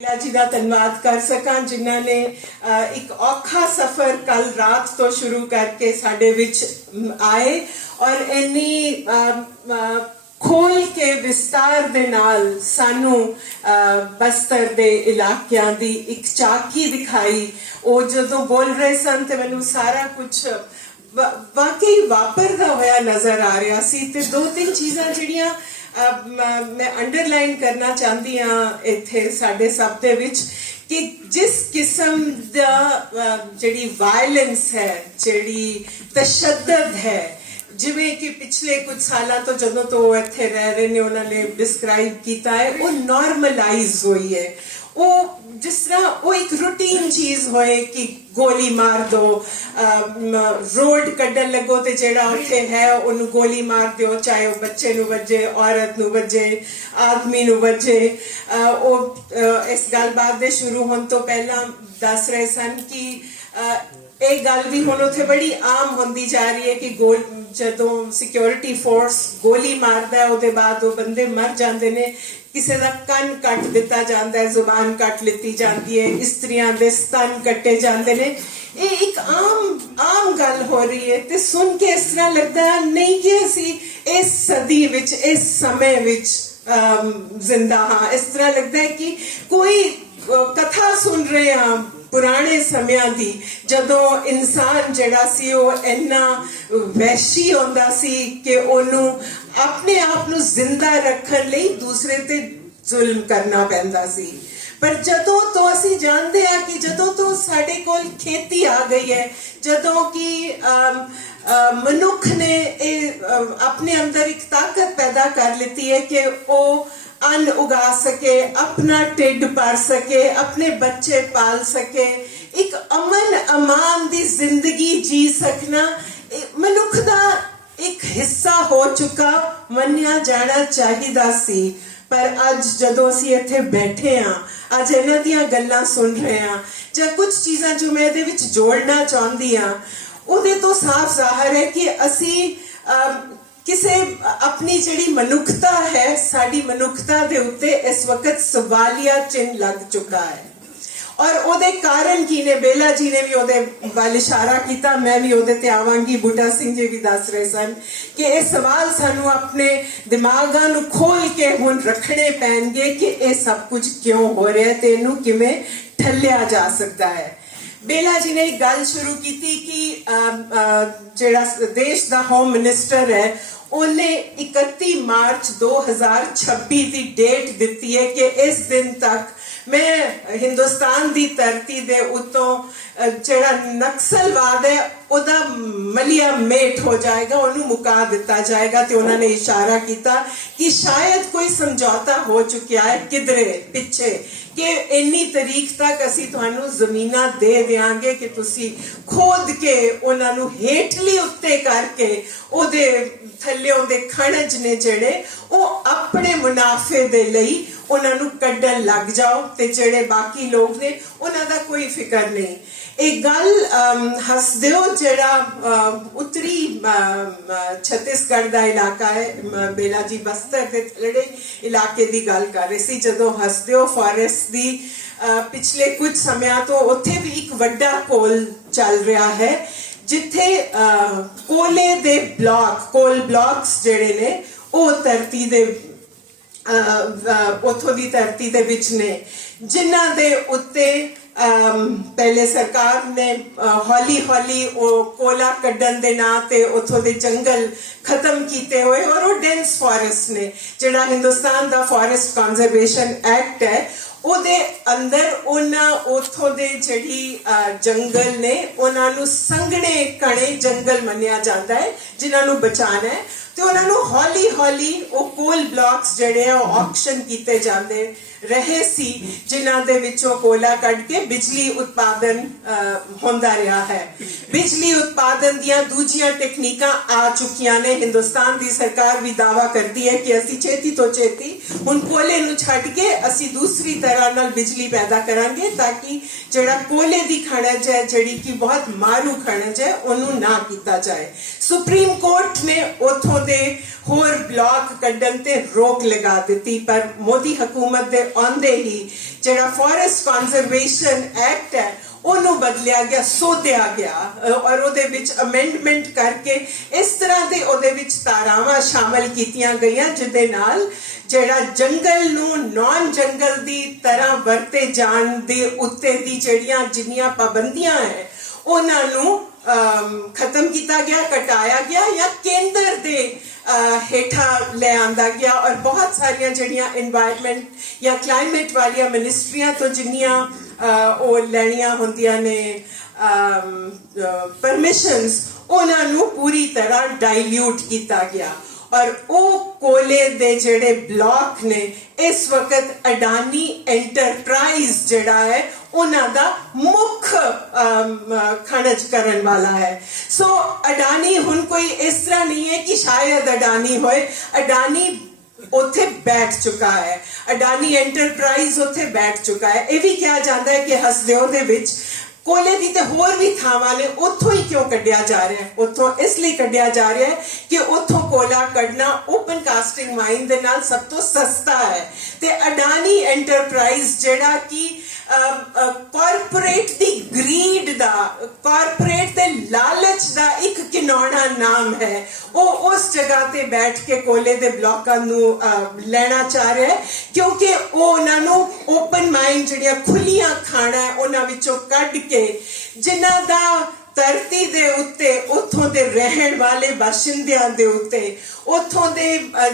ਲੀਲਾ ਜੀ ਦਾ ਧੰਨਵਾਦ ਕਰ ਸਕਾਂ, ਜਿਨ੍ਹਾਂ ਨੇ ਇੱਕ ਔਖਾ ਸਫ਼ਰ ਕੱਲ ਰਾਤ ਤੋਂ ਸ਼ੁਰੂ ਕਰਕੇ ਸਾਡੇ ਵਿੱਚ ਆਏ ਔਰ ਇੰਨੀ ਖੋਲ ਕੇ ਵਿਸਤਾਰ ਦੇ ਨਾਲ ਸਾਨੂੰ ਬਸਤਰ ਦੇ ਇਲਾਕਿਆਂ ਦੀ ਇੱਕ ਚਾਕੀ ਦਿਖਾਈ। ਉਹ ਜਦੋਂ ਬੋਲ ਰਹੇ ਸਨ ਤੇ ਮੈਨੂੰ ਸਾਰਾ ਕੁਝ ਵਾਕਈ ਵਾਪਰਦਾ ਹੋਇਆ ਨਜ਼ਰ ਆ ਰਿਹਾ ਸੀ ਤੇ ਦੋ ਤਿੰਨ ਚੀਜ਼ਾਂ ਜਿਹੜੀਆਂ ਮ- ਮੈਂ ਅੰਡਰਲਾਈਨ ਕਰਨਾ ਚਾਹੁੰਦੀ ਹਾਂ ਇੱਥੇ ਸਾਡੇ ਸਭ ਦੇ ਵਿੱਚ ਕਿ ਜਿਸ ਕਿਸਮ ਦਾ ਜਿਹੜੀ ਵਾਇਲੈਂਸ ਹੈ, ਜਿਹੜੀ ਤਸ਼ੱਦਦ ਹੈ, ਜਿਵੇਂ ਕਿ ਪਿਛਲੇ ਕੁਝ ਸਾਲਾਂ ਤੋਂ ਜਦੋਂ ਤੋਂ ਇੱਥੇ ਰਹਿ ਰਹੇ ਨੇ, ਉਹਨਾਂ ਨੇ ਡਿਸਕ੍ਰਾਈਬ ਕੀਤਾ ਹੈ, ਉਹ ਨਾਰਮਲਾਈਜ਼ ਹੋਈ ਹੈ। ਉਹ ਜਿਸ ਤਰ੍ਹਾਂ ਉਹ ਇੱਕ ਰੂਟੀਨ ਚੀਜ਼ ਹੋਏ ਕਿ ਗੋਲੀ ਮਾਰ ਦੋ ਰੋਡ ਕੱਢਣ ਲੱਗੋ ਤੇ ਜਿਹੜਾ ਉੱਥੇ ਹੈ ਉਹਨੂੰ ਗੋਲੀ ਮਾਰ ਦਿਓ ਚਾਹੇ ਉਹ ਬੱਚੇ ਨੂੰ ਵੱਜੇ ਔਰਤ ਨੂੰ ਵੱਜੇ ਆਦਮੀ ਨੂੰ ਵੱਜੇ ਉਹ ਇਸ ਗੱਲਬਾਤ ਦੇ ਸ਼ੁਰੂ ਹੋਣ ਤੋਂ ਪਹਿਲਾਂ ਦੱਸ ਰਹੇ ਸਨ ਕਿ ਇਹ ਗੱਲ ਵੀ ਹੁਣ ਉੱਥੇ ਬੜੀ ਆਮ ਹੁੰਦੀ ਜਾ ਰਹੀ ਹੈ ਕਿ ਗੋਲ ਜਦੋਂ ਸਿਕਿਉਰਿਟੀ ਫੋਰਸ ਗੋਲੀ ਮਾਰਦਾ ਹੈ ਉਹਦੇ ਬਾਅਦ ਉਹ ਬੰਦੇ ਮਰ ਜਾਂਦੇ ਨੇ ਕਿਸੇ ਦਾ ਕੰਨ ਕੱਟ ਦਿੱਤਾ ਜਾਂਦਾ ਹੈ ਜ਼ੁਬਾਨ ਕੱਟ ਲਿੱਤੀ ਜਾਂਦੀ ਹੈ ਇਸਤਰੀਆਂ ਦੇ ਸਤਨ ਕੱਟੇ ਜਾਂਦੇ ਨੇ। ਇਹ ਇੱਕ ਆਮ ਆਮ ਗੱਲ ਹੋ ਰਹੀ ਹੈ ਤੇ ਸੁਣ ਕੇ ਇਸ ਤਰ੍ਹਾਂ ਲੱਗਦਾ ਨਹੀਂ ਕਿ ਅਸੀਂ ਇਸ ਸਦੀ ਵਿੱਚ ਇਸ ਸਮੇਂ ਵਿੱਚ ਅਮ, ਜ਼ਿੰਦਾ ਹਾਂ। ਇਸ ਤਰ੍ਹਾਂ ਲੱਗਦਾ ਹੈ ਕਿ ਕੋਈ ਕਥਾ ਸੁਣ ਰਹੇ ਹਾਂ ਪੁਰਾਣੇ ਸਮਿਆਂ ਦੀ ਜਦੋਂ ਇਨਸਾਨ ਜਿਹੜਾ ਸੀ ਉਹ ਇੰਨਾ ਵੈਸ਼ੀ ਹੁੰਦਾ ਸੀ ਕਿ ਉਹਨੂੰ ਆਪਣੇ ਆਪ ਨੂੰ ਜ਼ਿੰਦਾ ਰੱਖਣ ਲਈ ਦੂਸਰੇ ਤੇ ਜ਼ੁਲਮ ਕਰਨਾ ਪੈਂਦਾ ਸੀ। ਪਰ ਜਦੋਂ ਤੋਂ ਅਸੀਂ ਜਾਣਦੇ ਹਾਂ ਕਿ ਜਦੋਂ ਤੋਂ ਸਾਡੇ ਕੋਲ ਖੇਤੀ ਆ ਗਈ ਹੈ ਜਦੋਂ ਕਿ ਅਮ, ਅ, ਮਨੁੱਖ ਨੇ ਇਹ ਆਪਣੇ ਅੰਦਰ ਇੱਕ ਤਾਕਤ ਪੈਦਾ ਕਰ ਲਿੱਤੀ ਹੈ ਕਿ ਉਹ ਅੰਨ ਉਗਾ ਸਕੇ ਆਪਣਾ ਢਿੱਡ ਭਰ ਸਕੇ ਆਪਣੇ ਬੱਚੇ ਪਾਲ ਸਕੇ ਇੱਕ ਅਮਨ ਅਮਾਨ ਦੀ ਜ਼ਿੰਦਗੀ ਜੀ ਸਕਣਾ ਮਨੁੱਖ ਦਾ ਇੱਕ ਹਿੱਸਾ ਹੋ ਚੁੱਕਾ ਮੰਨਿਆ ਜਾਣਾ ਚਾਹੀਦਾ ਸੀ ਪਰ ਅੱਜ ਜਦੋਂ ਅਸੀਂ ਇੱਥੇ ਬੈਠੇ ਹਾਂ ਅੱਜ ਇਹਨਾਂ ਦੀਆਂ ਗੱਲਾਂ ਸੁਣ ਰਹੇ ਹਾਂ ਜਾਂ ਕੁਝ ਚੀਜ਼ਾਂ ਜੋ ਮੈਂ ਇਹਦੇ ਵਿੱਚ ਜੋੜਨਾ ਚਾਹੁੰਦੀ ਹਾਂ ਉਹਦੇ ਤੋਂ ਸਾਫ਼ ਜ਼ਾਹਰ ਹੈ ਕਿ ਅਸੀਂ ਅਮ, ਕਿਸੇ ਆਪਣੀ ਜਿਹੜੀ ਮਨੁੱਖਤਾ ਹੈ, ਸਾਡੀ ਮਨੁੱਖਤਾ ਦੇ ਉੱਤੇ ਇਸ ਵਕਤ ਸਵਾਲੀਆ ਚਿੰਨ ਲੱਗ ਚੁੱਕਾ ਹੈ। ਔਰ ਉਹਦੇ ਕਾਰਨ ਕੀ ਨੇ? ਬੇਲਾ ਜੀ ਨੇ ਵੀ ਉਹਦੇ ਵੱਲ ਇਸ਼ਾਰਾ ਕੀਤਾ, ਮੈਂ ਵੀ ਉਹਦੇ ਤੇ ਆਵਾਂਗੀ। ਬੁੱਢਾ ਸਿੰਘ ਜੀ ਵੀ ਦੱਸ ਰਹੇ ਸਨ ਕਿ ਇਹ ਸਵਾਲ ਸਾਨੂੰ ਆਪਣੇ ਦਿਮਾਗਾਂ ਨੂੰ ਖੋਲ ਕੇ ਹੁਣ ਰੱਖਣੇ ਪੈਣਗੇ ਕਿ ਇਹ ਸਭ ਕੁਝ ਕਿਉਂ ਹੋ ਰਿਹਾ ਤੇ ਇਹਨੂੰ ਕਿਵੇਂ ਠੱਲਿਆ ਜਾ ਸਕਦਾ ਹੈ। ਬੇਲਾ ਜੀ ਨੇ ਇੱਕ ਗੱਲ ਸ਼ੁਰੂ ਕੀਤੀ ਕਿ ਅਮ, ਅ, ਜਿਹੜਾ ਦੇਸ਼ ਦਾ ਹੋਮ ਮਿਨਿਸਟਰ ਹੈ ਉਹਨੇ 31 ਮਾਰਚ 2026 ਦੀ ਡੇਟ ਦਿੱਤੀ ਹੈ ਕਿ ਇਸ ਦਿਨ ਤੱਕ ਮੈਂ ਹਿੰਦੁਸਤਾਨ ਦੀ ਧਰਤੀ ਦੇ ਉੱਤੋਂ ਜਿਹੜਾ ਨਕਸਲਵਾਦ ਹੈ, ਉਹਦਾ ਮਲਿਆ ਮੇਟ ਹੋ ਜਾਏਗਾ, ਉਹਨੂੰ ਮੁਕਾ ਦਿੱਤਾ ਜਾਏਗਾ ਤੇ ਉਹਨਾਂ ਨੇ ਇਸ਼ਾਰਾ ਕੀਤਾ ਕਿ ਸ਼ਾਇਦ ਕੋਈ ਸਮਝੌਤਾ ਹੋ ਚੁੱਕਿਆ ਹੈ ਕਿਧਰੇ, ਪਿੱਛੇ, ਕਿ ਇੰਨੀ ਤਰੀਕ ਤੱਕ ਅਸੀਂ ਤੁਹਾਨੂੰ ਜ਼ਮੀਨਾਂ ਦੇ ਦੇਵਾਂਗੇ ਕਿ ਤੁਸੀਂ ਖੋਦ ਕੇ ਉਹਨਾਂ ਨੂੰ ਹੇਠਲੀ ਉੱਤੇ ਕਰਕੇ ਉਹਦੇ ਥੱਲਿਓਂ ਦੇ ਖਣਜ ਨੇ ਜਿਹੜੇ, ਉਹ ਆਪਣੇ ਮੁਨਾਫੇ ਦੇ ਲਈ ਉਹਨਾਂ ਨੂੰ ਕੱਢਣ ਲੱਗ ਜਾਓ ਤੇ ਜਿਹੜੇ ਬਾਕੀ ਲੋਕ ਨੇ ਉਹਨਾਂ ਦਾ ਕੋਈ ਫਿਕਰ ਨਹੀਂ। ਇਹ ਗੱਲ ਅਮ, ਹੱਸਦਿਓ ਜਿਹੜਾ ਉੱਤਰੀ ਅਮ, ਛੱਤੀਸਗੜ੍ਹ ਦਾ ਇਲਾਕਾ ਹੈ ਮ, ਬੇਲਾ ਜੀ ਬਸਤਰ ਦੇ ਥੱਲੜੇ ਇਲਾਕੇ ਦੀ ਗੱਲ ਕਰ ਰਹੇ ਸੀ ਜਦੋਂ ਹੱਸਦਿਓ ਫੋਰੈਸਟ ਦੀ ਪਿਛਲੇ ਕੁਝ ਸਮਿਆਂ ਤੋਂ ਉੱਥੇ ਵੀ ਇੱਕ ਵੱਡਾ ਕੋਲ ਚੱਲ ਰਿਹਾ ਹੈ ਜਿੱਥੇ ਕੋਲੇ ਦੇ ਬਲਾਕ ਕੋਲ ਬਲਾਕਸ ਜਿਹੜੇ ਨੇ ਉਹ ਧਰਤੀ ਦੇ ਉਥੋਂ ਦੀ ਧਰਤੀ ਦੇ ਵਿੱਚ ਨੇ, ਜਿਨ੍ਹਾਂ ਦੇ ਉੱਤੇ ਪਹਿਲੇ ਸਰਕਾਰ ਨੇ ਹੌਲੀ ਹੌਲੀ ਉਹ ਕੋਲਾ ਕੱਢਣ ਦੇ ਨਾਂ ਤੇ ਉਥੋਂ ਦੇ ਜੰਗਲ ਖਤਮ ਕੀਤੇ ਹੋਏ ਔਰ ਉਹ ਡੈਂਸ ਫੋਰੈਸਟ ਨੇ, ਜਿਹੜਾ ਹਿੰਦੁਸਤਾਨ ਦਾ ਫੋਰੈਸਟ ਕੰਜ਼ਰਵੇਸ਼ਨ ਐਕਟ ਹੈ, ਉਹਦੇ ਅੰਦਰ ਉਹਨਾਂ ਉਥੋਂ ਦੇ ਜਿਹੜੀ ਜੰਗਲ ਨੇ, ਉਹਨਾਂ ਨੂੰ ਸੰਘਣੇ ਕਣੇ ਜੰਗਲ ਮੰਨਿਆ ਜਾਂਦਾ ਹੈ, ਜਿਨ੍ਹਾਂ ਨੂੰ ਬਚਾਣਾ ਹੈ। ਤੇ ਉਹਨਾਂ ਨੂੰ ਹੌਲੀ ਹੌਲੀ ਉਹ ਕੋਲ ਬਲਾਕਸ ਜਿਹੜੇ ਆ ਆਕਸ਼ਨ ਕੀਤੇ ਜਾਂਦੇ ਰਹੇ ਸੀ, ਜਿਨ੍ਹਾਂ ਦੇ ਵਿੱਚੋਂ ਕੋਲਾ ਕੱਢ ਕੇ ਬਿਜਲੀ ਉਤਪਾਦਨ ਹੁੰਦਾ ਰਿਹਾ ਹੈ। ਬਿਜਲੀ ਉਤਪਾਦਨ ਦੀਆਂ ਦੂਜੀਆਂ ਟੈਕਨੀਕਾਂ ਆ ਚੁੱਕੀਆਂ ਨੇ। ਹਿੰਦੁਸਤਾਨ ਦੀ ਸਰਕਾਰ ਵੀ ਦਾਵਾ ਕਰਦੀ ਹੈ ਕਿ ਅਸੀਂ ਛੇਤੀ ਤੋਂ ਛੇਤੀ ਹੁਣ ਕੋਲੇ ਨੂੰ ਛੱਡ ਕੇ ਅਸੀਂ ਦੂਸਰੀ ਤਰ੍ਹਾਂ ਨਾਲ ਬਿਜਲੀ ਪੈਦਾ ਕਰਾਂਗੇ ਤਾਂ ਕਿ ਜਿਹੜਾ ਕੋਲੇ ਦੀ ਖਣਜ ਹੈ, ਜਿਹੜੀ ਕਿ ਬਹੁਤ ਮਾਰੂ ਖਣਜ ਹੈ, ਉਹਨੂੰ ਨਾ ਕੀਤਾ ਜਾਏ। ਸੁਪਰੀਮ ਕੋਰਟ ਨੇ ਉਥੋਂ ਉਹਦੇ ਹੋਰ ਬਲਾਕ ਕੱਢਣ ਤੇ ਰੋਕ ਲਗਾ ਦਿੱਤੀ, ਪਰ ਮੋਦੀ ਹਕੂਮਤ ਦੇ ਆਉਂਦੇ ਹੀ ਜਿਹੜਾ ਫੋਰੈਸਟ ਕਨਜ਼ਰਵੇਸ਼ਨ ਐਕਟ ਹੈ, ਉਹਨੂੰ ਬਦਲਿਆ ਗਿਆ, ਸੋਧਿਆ ਗਿਆ ਔਰ ਉਹਦੇ ਵਿੱਚ ਅਮੈਂਡਮੈਂਟ ਕਰਕੇ ਇਸ ਤਰ੍ਹਾਂ ਦੇ ਉਹਦੇ ਵਿੱਚ ਤਾਰਾਵਾਂ ਸ਼ਾਮਲ ਕੀਤੀਆਂ ਗਈਆਂ, ਜਿਹਦੇ ਨਾਲ ਜਿਹੜਾ ਜੰਗਲ ਨੂੰ ਨਾਨ ਜੰਗਲ ਦੀ ਤਰ੍ਹਾਂ ਵਰਤੇ ਜਾਣ ਦੇ ਉੱਤੇ ਦੀ ਜਿਹੜੀਆਂ ਜਿੰਨੀਆਂ ਪਾਬੰਦੀਆਂ ਹੈ, ਉਹਨਾਂ ਨੂੰ ਖਤਮ ਕੀਤਾ ਗਿਆ, ਕਟਾਇਆ ਗਿਆ ਜਾਂ ਕੇਂਦਰ ਦੇ ਹੇਠਾਂ ਲੈ ਆਂਦਾ ਗਿਆ ਔਰ ਬਹੁਤ ਸਾਰੀਆਂ ਜਿਹੜੀਆਂ এনवायरमेंट ਜਾਂ ਕਲਾਈਮੇਟ ਵਾਲੀਆਂ ਮਿਨਿਸਟਰੀਆਂ ਤੋਂ ਜਿੰਨੀਆਂ ਉਹ ਲੈਣੀਆਂ ਹੁੰਦੀਆਂ ਨੇ ਪਰਮਿਸ਼ਨਸ ਉਹਨਾਂ ਨੂੰ ਪੂਰੀ ਤਰ੍ਹਾਂ ਡਾਇਲੂਟ ਕੀਤਾ ਗਿਆ। ਔਰ ਉਹ ਕੋਲੇ ਦੇ ਜਿਹੜੇ ਬਲਾਕ ਨੇ, ਇਸ ਵਕਤ ਅਡਾਨੀ ਐਂਟਰਪ੍ਰਾਈਜ਼ ਜਿਹੜਾ ਹੈ ਉਹਨਾਂ ਦਾ ਮੁੱਖ ਖਣਜ ਕਰਨ ਵਾਲਾ ਹੈ। ਸੋ ਅਡਾਨੀ ਹੁਣ ਕੋਈ ਇਸ ਤਰ੍ਹਾਂ ਨਹੀਂ ਹੈ ਕਿ ਸ਼ਾਇਦ ਅਡਾਨੀ ਹੋਏ। ਅਡਾਨੀ ਉੱਥੇ ਬੈਠ ਚੁੱਕਾ ਹੈ। ਅਡਾਨੀ ਐਂਟਰਪ੍ਰਾਈਜ਼ ਉੱਥੇ ਬੈਠ ਚੁੱਕਾ ਹੈ। ਇਹ ਵੀ ਕਿਹਾ ਜਾਂਦਾ ਹੈ ਕਿ ਹਸਦੇਓ ਦੇ ਵਿੱਚ ਕੋਲੇ ਦੀ ਤੇ ਹੋਰ ਵੀ ਥਾਵਾਂ ਨੇ, ਉੱਥੋਂ ਹੀ ਕਿਉਂ ਕੱਢਿਆ ਜਾ ਰਿਹਾ ਹੈ? ਉੱਥੋਂ ਇਸ ਲਈ ਕੱਢਿਆ ਜਾ ਰਿਹਾ ਹੈ ਕਿ ਉੱਥੋਂ ਕੋਲਾ ਕੱਢਣਾ ਓਪਨ ਕਾਸਟਿੰਗ ਮਾਈਨ ਦੇ ਨਾਲ ਸਭ ਤੋਂ ਸਸਤਾ ਹੈ। ਤੇ ਅਡਾਨੀ ਐਂਟਰਪ੍ਰਾਈਜ਼ ਜਿਹੜਾ ਕਿ ਕਾਰਪੋਰੇਟ ਦੀ ਗਰੀਡ ਦਾ ਕਾਰਪੋਰੇਟ ਦੇ ਲਾਲਚ ਦਾ ਇੱਕ ਕਿਨੌਣਾ ਨਾਮ ਹੈ। ਉਹ ਉਸ ਜਗ੍ਹਾ ਤੇ ਬੈਠ ਕੇ ਕੋਲੇ ਦੇ ਬਲਾਕਾਂ ਨੂੰ ਲੈਣਾ ਚਾਹ ਰਿਹਾ ਹੈ ਕਿਉਂਕਿ ਉਹ ਉਹਨਾਂ ਨੂੰ ਓਪਨ ਮਾਈਂਡ ਜਿਹੜੀਆਂ ਖੁੱਲੀਆਂ ਖਾਣਾ ਹੈ ਉਹਨਾਂ ਵਿੱਚੋਂ ਕੱਢ ਕੇ ਜਿਨ੍ਹਾਂ ਦਾ ਧਰਤੀ ਦੇ ਉੱਤੇ ਉੱਥੋਂ ਦੇ ਰਹਿਣ ਵਾਲੇ ਬਾਸ਼ਿੰਦਿਆਂ ਦੇ ਉੱਤੇ ਉੱਥੋਂ ਦੇ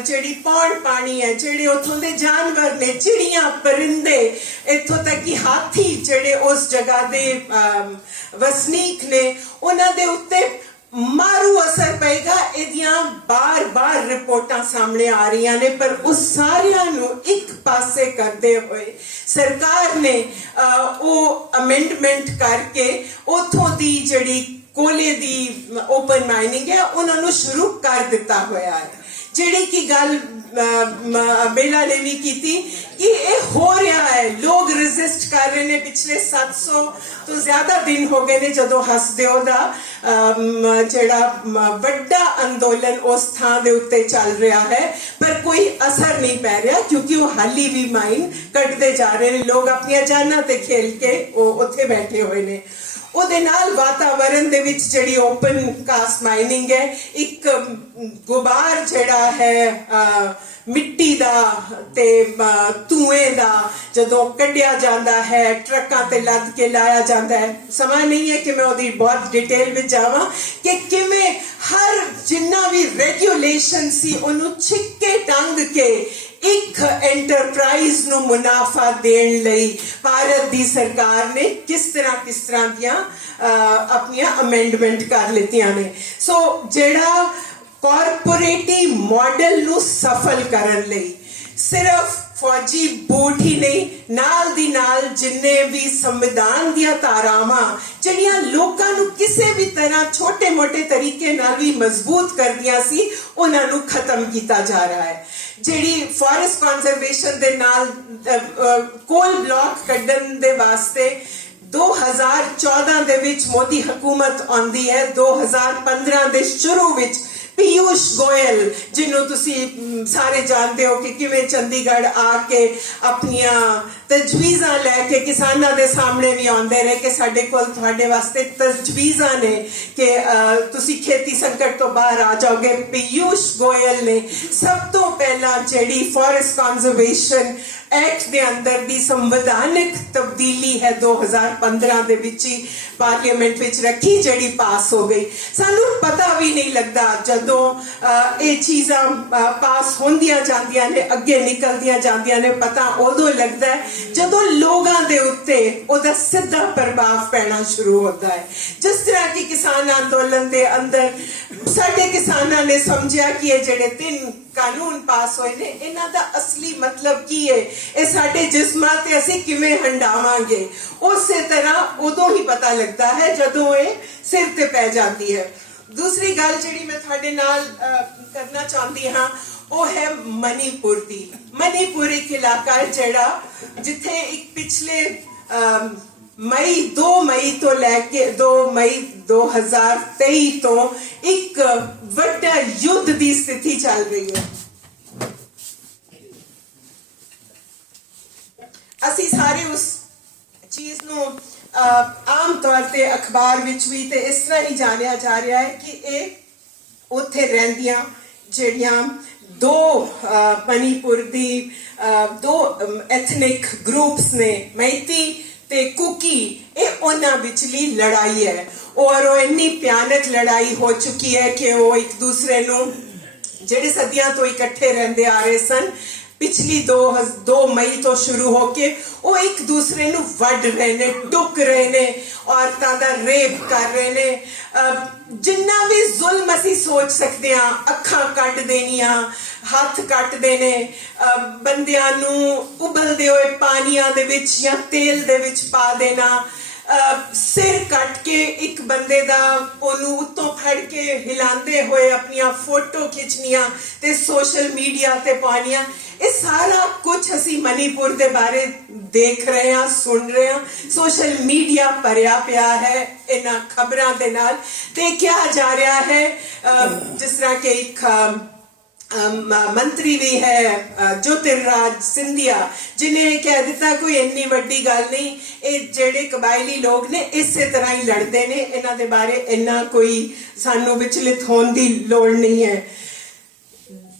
ਜਿਹੜੀ ਪੌਣ ਪਾਣੀ ਹੈ ਜਿਹੜੇ ਉੱਥੋਂ ਦੇ ਜਾਨਵਰ ਨੇ ਚਿੜੀਆਂ ਪਰਿੰਦੇ ਇੱਥੋਂ ਤੱਕ ਕਿ ਹਾਥੀ ਜਿਹੜੇ ਉਸ ਜਗ੍ਹਾ ਦੇ ਅਮ, ਵਸਨੀਕ ਨੇ ਉਹਨਾਂ ਦੇ ਉੱਤੇ ਮਾਰੂ ਅਸਰ ਪਏਗਾ, ਇਹਦੀਆਂ ਬਾਰ-ਬਾਰ ਰਿਪੋਰਟਾਂ ਸਾਹਮਣੇ ਆ ਰਹੀਆਂ ਨੇ, ਪਰ ਉਸ ਸਾਰਿਆਂ ਨੂੰ ਇੱਕ ਪਾਸੇ ਕਰਦੇ ਹੋਏ ਸਰਕਾਰ ਨੇ ਉਹ ਅਮੈਂਡਮੈਂਟ ਕਰਕੇ ਉਥੋਂ ਦੀ ਜਿਹੜੀ ਕੋਲੇ ਦੀ ਓਪਨ ਮਾਈਨਿੰਗ ਹੈ, ਉਹਨਾਂ ਨੂੰ ਸ਼ੁਰੂ ਕਰ ਦਿੱਤਾ ਹੋਇਆ ਹੈ। ਜਿਹੜੀ ਕੀ ਗੱਲ ਬੇਲਾ ਨੇ ਵੀ ਕੀਤੀ ਕਿ ਇਹ ਹੋ ਰਿਹਾ ਹੈ ਲੋਕ ਰੈਜ਼ਿਸਟ ਕਰ ਰਹੇ ਨੇ ਪਿਛਲੇ 700 ਤੋਂ ਜ਼ਿਆਦਾ ਦਿਨ ਹੋ ਗਏ ਨੇ ਜਦੋਂ ਹਸਦਿਓ ਦਾ ਅਮ, ਜਿਹੜਾ ਮ, ਵੱਡਾ ਅੰਦੋਲਨ ਉਸ ਥਾਂ ਦੇ ਉੱਤੇ ਚੱਲ ਰਿਹਾ ਹੈ ਪਰ ਕੋਈ ਅਸਰ ਨਹੀਂ ਪੈ ਰਿਹਾ ਕਿਉਂਕਿ ਉਹ ਹਾਲੀ ਵੀ ਮਾਈਨ ਕੱਢਦੇ ਜਾ ਰਹੇ ਨੇ ਲੋਕ ਆਪਣੀਆਂ ਜਾਨਾਂ ਤੇ ਖੇਲ ਕੇ ਉਹ ਉੱਥੇ ਬੈਠੇ ਹੋਏ ਨੇ ਉਹਦੇ ਨਾਲ ਵਾਤਾਵਰਣ ਦੇ ਵਿੱਚ ਜਿਹੜੀ ਓਪਨ ਕਾਸਟ ਮਾਈਨਿੰਗ ਹੈ ਇੱਕ ਗੁਬਾਰ ਜਿਹੜਾ ਹੈ ਮਿੱਟੀ ਦਾ ਤੇ ਅਹ, ਧੂਏ ਦਾ ਜਦੋਂ ਕੱਢਿਆ ਜਾਂਦਾ ਹੈ ਟਰੱਕਾਂ ਤੇ ਲੱਦ ਕੇ ਲਾਇਆ ਜਾਂਦਾ ਹੈ। ਸਮਾਂ ਨਹੀਂ ਹੈ ਕਿ ਮੈਂ ਉਹਦੀ ਬਹੁਤ ਡਿਟੇਲ ਵਿੱਚ ਜਾਵਾਂ ਕਿ ਕਿਵੇਂ ਹਰ ਜਿੰਨਾ ਵੀ ਰੈਗੂਲੇਸ਼ਨ ਸੀ ਉਹਨੂੰ ਛਿੱਕੇ ਟੰਗ ਕੇ ਇੱਕ ਐਂਟਰਪ੍ਰਾਈਜ਼ ਨੂੰ ਮੁਨਾਫਾ ਦੇਣ ਲਈ ਭਾਰਤ ਦੀ ਸਰਕਾਰ ਨੇ ਕਿਸ ਤਰ੍ਹਾਂ ਕਿਸ ਤਰ੍ਹਾਂ ਦੀਆਂ ਆਪਣੀਆਂ ਅਮੈਂਡਮੈਂਟ ਕਰ ਲਿੱਤੀਆਂ ਨੇ। ਸੋ ਜਿਹੜਾ ਕਾਰਪੋਰੇਟੀ ਮਾਡਲ ਨੂੰ ਸਫਲ ਕਰਨ ਲਈ ਸਿਰਫ ਫੌਜੀ ਬੂਟ ਹੀ ਨਹੀਂ, ਨਾਲ ਦੀ ਨਾਲ ਜਿੰਨੇ ਵੀ ਸੰਵਿਧਾਨ ਦੀਆਂ ਧਾਰਾਵਾਂ, ਜਿਹੜੀਆਂ ਲੋਕਾਂ ਨੂੰ ਕਿਸੇ ਵੀ ਤਰ੍ਹਾਂ ਛੋਟੇ-ਮੋਟੇ ਤਰੀਕੇ ਨਾਲ ਵੀ ਮਜ਼ਬੂਤ ਕਰਦੀਆਂ ਸੀ, ਉਹਨਾਂ ਨੂੰ ਖਤਮ ਕੀਤਾ ਜਾ ਰਿਹਾ ਹੈ। ਜਿਹੜੀ ਫੋਰੈਸਟ ਕਨਜ਼ਰਵੇਸ਼ਨ ਦੇ ਨਾਲ ਕੋਲ ਬਲਾਕ ਕੱਢਣ ਦੇ ਵਾਸਤੇ 2014 ਦੇ ਵਿੱਚ ਮੋਦੀ ਹਕੂਮਤ ਆਉਂਦੀ ਹੈ 2015 ਦੇ ਸ਼ੁਰੂ ਵਿੱਚ ਪੀਯੂਸ਼ ਗੋਇਲ, ਜਿਹਨੂੰ ਤੁਸੀਂ ਸਾਰੇ ਜਾਣਦੇ ਹੋ ਕਿ ਕਿਵੇਂ ਚੰਡੀਗੜ੍ਹ ਆ ਕੇ ਆਪਣੀਆਂ ਤਜਵੀਜ਼ਾਂ ਲੈ ਕੇ ਕਿਸਾਨਾਂ ਦੇ ਸਾਹਮਣੇ ਵੀ ਆਉਂਦੇ ਨੇ ਕਿ ਸਾਡੇ ਕੋਲ ਤੁਹਾਡੇ ਵਾਸਤੇ ਤਜਵੀਜ਼ਾਂ ਨੇ ਕਿ ਤੁਸੀਂ ਖੇਤੀ ਸੰਕਟ ਤੋਂ ਬਾਹਰ ਆ ਜਾਓਗੇ। ਪੀਯੂਸ਼ ਗੋਇਲ ਨੇ ਸਭ ਤੋਂ ਪਹਿਲਾਂ ਜਿਹੜੀ ਫੋਰੈਸਟ ਕੰਜ਼ਰਵੇਸ਼ਨ ਐਕਟ ਦੇ ਅੰਦਰ ਦੀ ਸੰਵਿਧਾਨਕ ਤਬਦੀਲੀ ਹੈ 2015 ਦੇ ਵਿੱਚ ਹੀ ਪਾਰਲੀਮੈਂਟ ਵਿੱਚ ਰੱਖੀ, ਜਿਹੜੀ ਪਾਸ ਹੋ ਗਈ। ਸਾਨੂੰ ਪਤਾ ਵੀ ਨਹੀਂ ਲੱਗਦਾ ਜਦੋਂ ਇਹ ਚੀਜ਼ਾਂ ਪਾਸ ਹੁੰਦੀਆਂ ਜਾਂਦੀਆਂ ਨੇ, ਅੱਗੇ ਨਿਕਲਦੀਆਂ ਜਾਂਦੀਆਂ ਨੇ, ਪਤਾ ਉਦੋਂ ਲੱਗਦਾ ਹੈ ਜਦੋਂ ਲੋਕਾਂ ਦੇ ਉੱਤੇ ਉਹਦਾ ਸਿੱਧਾ ਪ੍ਰਭਾਵ ਪੈਣਾ ਸ਼ੁਰੂ ਹੁੰਦਾ ਹੈ। ਜਿਸ ਤਰ੍ਹਾਂ ਕਿ ਕਿਸਾਨ ਅੰਦੋਲਨ ਦੇ ਅੰਦਰ ਸਾਡੇ ਕਿਸਾਨਾਂ ਨੇ ਸਮਝਿਆ ਕਿ ਇਹ ਜਿਹੜੇ ਤਿੰਨ ਕਾਨੂੰਨ ਪਾਸ ਹੋਏ ਨੇ, ਇਹਨਾਂ ਦਾ ਅਸਲੀ ਮਤਲਬ ਕੀ ਹੈ? ਇਹ ਸਾਡੇ ਜਿਸਮਾਂ ਤੇ ਅਸੀਂ ਕਿਵੇਂ ਹੰਡਾਵਾਂਗੇ? ਉਸੇ ਤਰ੍ਹਾਂ ਉਦੋਂ ਹੀ ਪਤਾ ਲੱਗਦਾ ਹੈ ਜਦੋਂ ਇਹ ਸਿਰ ਤੇ ਪੈ ਜਾਂਦੀ ਹੈ। ਦੂਸਰੀ ਗੱਲ ਜਿਹੜੀ ਮੈਂ ਤੁਹਾਡੇ ਨਾਲ ਕਰਨਾ ਚਾਹੁੰਦੀ ਹਾਂ ਉਹ ਹੈ ਮਨੀਪੁਰ ਦੀ ਮਨੀਪੁਰ ਇੱਕ ਇਲਾਕਾ ਹੈ ਜਿਹੜਾ ਜਿੱਥੇ ਇੱਕ ਪਿਛਲੇ ਅਮ, ਮਈ 2 ਮਈ ਤੋਂ ਲੈ ਕੇ 2 ਮਈ 2023 ਤੋਂ ਇੱਕ ਵੱਡਾ ਯੁੱਧ ਦੀ ਸਥਿਤੀ ਚੱਲ ਰਹੀ ਹੈ। ਅਸੀਂ ਸਾਰੇ ਉਸ ਚੀਜ਼ ਨੂੰ ਅਹ, ਆਮ ਤੌਰ ਤੇ ਅਖਬਾਰ ਵਿੱਚ ਵੀ ਤੇ ਇਸ ਤਰ੍ਹਾਂ ਹੀ ਜਾਣਿਆ ਜਾ ਰਿਹਾ ਹੈ ਕਿ ਇਹ ਉੱਥੇ ਰਹਿੰਦੀਆਂ ਜਿਹੜੀਆਂ ਦੋ ਮਨੀਪੁਰ ਦੀ ਦੋ ਐਥਨਿਕ ਗਰੁੱਪਸ ਨੇ ਮੈਤੀ ਤੇ ਕੁਕੀ। ਇਹ ਉਹਨਾਂ ਵਿਚਲੀ ਲੜਾਈ ਹੈ। ਔਰ ਉਹ ਇੰਨੀ ਭਿਆਨਕ ਲੜਾਈ ਹੋ ਚੁੱਕੀ ਹੈ ਕਿ ਉਹ ਇੱਕ ਦੂਸਰੇ ਨੂੰ ਜਿਹੜੇ ਸਦੀਆਂ ਤੋਂ ਇਕੱਠੇ ਰਹਿੰਦੇ ਆ ਰਹੇ ਸਨ ਪਿਛਲੀ 2 2 ਮਈ ਤੋਂ ਸ਼ੁਰੂ ਹੋ ਕੇ ਉਹ ਇੱਕ ਦੂਸਰੇ ਨੂੰ ਵੱਢ ਰਹੇ ਨੇ ਟੁੱਕ ਰਹੇ ਨੇ ਔਰਤਾਂ ਦਾ ਰੇਪ ਕਰ ਰਹੇ ਨੇ। ਜਿੰਨਾ ਵੀ ਜ਼ੁਲਮ ਅਸੀਂ ਸੋਚ ਸਕਦੇ ਹਾਂ ਅੱਖਾਂ ਕੱਟ ਦੇਣੀਆਂ ਹੱਥ ਕੱਟਦੇ ਨੇ ਅਹ, ਬੰਦਿਆਂ ਨੂੰ ਉਬਲਦੇ ਹੋਏ ਪਾਣੀਆਂ ਦੇ ਵਿੱਚ ਜਾਂ ਤੇਲ ਦੇ ਵਿੱਚ ਪਾ ਦੇਣਾ ਅਹ ਸਿਰ ਕੇ ਇੱਕ ਬੰਦੇ ਦਾ ਉਹਨੂੰ ਉੱਤੋਂ ਫੜ ਕੇ ਹਿਲਾਉਂਦੇ ਹੋਏ ਆਪਣੀਆਂ ਫੋਟੋ ਖਿੱਚਣੀਆਂ ਤੇ ਸੋਸ਼ਲ ਮੀਡੀਆ ਤੇ ਪਾਉਣੀਆਂ, ਇਹ ਸਾਰਾ ਕੁਝ ਅਸੀਂ ਮਨੀਪੁਰ ਦੇ ਬਾਰੇ ਦੇਖ ਰਹੇ ਹਾਂ, ਸੁਣ ਰਹੇ ਹਾਂ। ਸੋਸ਼ਲ ਮੀਡੀਆ ਭਰਿਆ ਪਿਆ ਹੈ ਇਹਨਾਂ ਖਬਰਾਂ ਦੇ ਨਾਲ। ਤੇ ਕਿਹਾ ਜਾ ਰਿਹਾ ਹੈ ਜਿਸ ਤਰ੍ਹਾਂ ਕਿ ਇੱਕ ਮੰਤਰੀ ਵੀ ਹੈ ਅ, ਜੋਤਿਰਰਾਜ ਸਿੰਧੀਆ ਜਿਨੇ ਕਹਿ ਦਿੱਤਾ ਕੋਈ ਇੰਨੀ ਵੱਡੀ ਗੱਲ ਨਹੀਂ ਇਹ ਜਿਹੜੇ ਕਬਾਇਲੀ ਲੋਕ ਨੇ ਇਸੇ ਤਰ੍ਹਾਂ ਹੀ ਲੜਦੇ ਨੇ ਇਹਨਾਂ ਦੇ ਬਾਰੇ ਇੰਨਾ ਕੋਈ ਸਾਨੂੰ ਵਿਚਲਿਤ ਹੋਣ ਦੀ ਲੋੜ ਨਹੀਂ ਹੈ।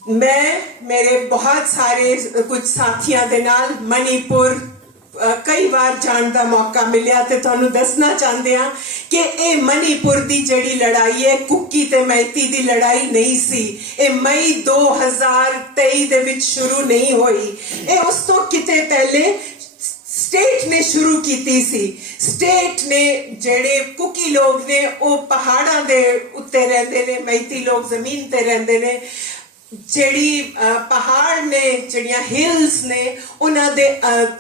ਮੈਂ ਮੇਰੇ ਬਹੁਤ ਸਾਰੇ ਕੁਝ ਸਾਥੀਆਂ ਦੇ ਨਾਲ ਮਨੀਪੁਰ ਕਈ ਵਾਰ ਜਾਣ ਦਾ ਮੌਕਾ ਮਿਲਿਆ ਤੇ ਤੁਹਾਨੂੰ ਦੱਸਣਾ ਚਾਹੁੰਦੇ ਹਾਂ ਕਿ ਇਹ ਮਨੀਪੁਰ ਦੀ ਜਿਹੜੀ ਲੜਾਈ ਹੈ, ਕੁੱਕੀ ਤੇ ਮੈਤੀ ਦੀ ਲੜਾਈ ਨਹੀਂ ਸੀ। ਇਹ ਮਈ 2023 ਦੇ ਵਿੱਚ ਸ਼ੁਰੂ ਨਹੀਂ ਹੋਈ। ਇਹ ਉਸ ਤੋਂ ਕਿਤੇ ਪਹਿਲੇ ਸਟੇਟ ਨੇ ਸ਼ੁਰੂ ਕੀਤੀ ਸੀ। ਸਟੇਟ ਨੇ ਜਿਹੜੇ ਕੁਕੀ ਲੋਕ ਨੇ, ਉਹ ਪਹਾੜਾਂ ਦੇ ਉੱਤੇ ਰਹਿੰਦੇ ਨੇ ਮੈਤੀ ਲੋਕ ਜ਼ਮੀਨ ਤੇ ਰਹਿੰਦੇ ਨੇ। ਜਿਹੜੀ ਪਹਾੜ ਨੇ ਜਿਹੜੀਆਂ ਹਿਲਸ ਨੇ ਉਹਨਾਂ ਦੇ